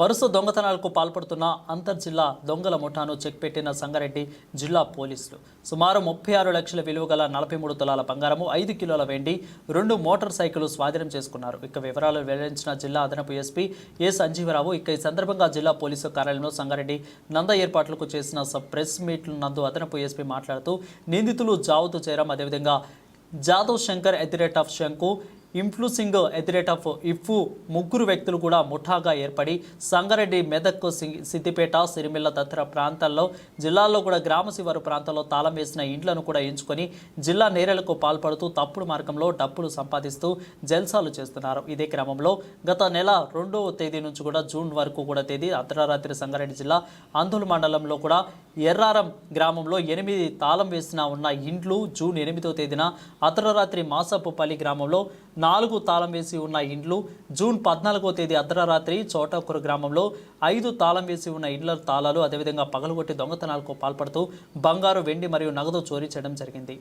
వరుస దొంగతనాలకు పాల్పడుతున్న అంతర్జిల్లా దొంగల ముఠాను చెక్ పెట్టిన సంగారెడ్డి జిల్లా పోలీసులు సుమారు 36 లక్షల విలువ గల 43 తులాల బంగారము 5 కిలోల వెండి 2 మోటార్ సైకిళ్లు స్వాధీనం చేసుకున్నారు. ఇక వివరాలు వెల్లడించిన జిల్లా అదనపు ఎస్పీ ఏ సంజీవరావు ఈ సందర్భంగా జిల్లా పోలీసు కార్యాలయంలో సంగారెడ్డి నంద ఏర్పాట్లకు చేసిన ప్రెస్ మీట్ నందు అదనపు ఎస్పీ మాట్లాడుతూ నిందితులు జావుతు చేరం అదేవిధంగా జాదవ్ శంకర్ @ శంకు ఇన్ఫ్లూసింగ్ @ ఇఫ్ఫు ముగ్గురు వ్యక్తులు కూడా ముఠాగా ఏర్పడి సంగారెడ్డి, మెదక్, సిద్దిపేట, సిరిమిల్ల తదితర ప్రాంతాల్లో జిల్లాల్లో కూడా గ్రామ శివారు ప్రాంతాల్లో తాళం వేసిన ఇండ్లను కూడా ఎంచుకొని జిల్లా నేరలకు పాల్పడుతూ తప్పుడు మార్గంలో డబ్బులు సంపాదిస్తూ జల్సాలు చేస్తున్నారు. ఇదే క్రమంలో గత నెల 2వ తేదీ నుంచి కూడా జూన్ వరకు కూడా తేదీ అర్ధరాత్రి సంగారెడ్డి జిల్లా ఆందోళన మండలంలో కూడా ఎర్రారం గ్రామంలో 8 తాళం వేసిన ఉన్న ఇండ్లు జూన్ 8వ తేదీన అర్ధరాత్రి మాసపుపల్లి గ్రామంలో 4 తాళం వేసి ఉన్న ఇండ్లు జూన్ 14వ తేదీ అర్ధరాత్రి చోటకూరు గ్రామంలో 5 తాళం వేసి ఉన్న ఇండ్ల తాళాలు అదేవిధంగా పగలగొట్టి దొంగతనాలకు పాల్పడుతూ బంగారు, వెండి మరియు నగదు చోరీ చేయడం జరిగింది.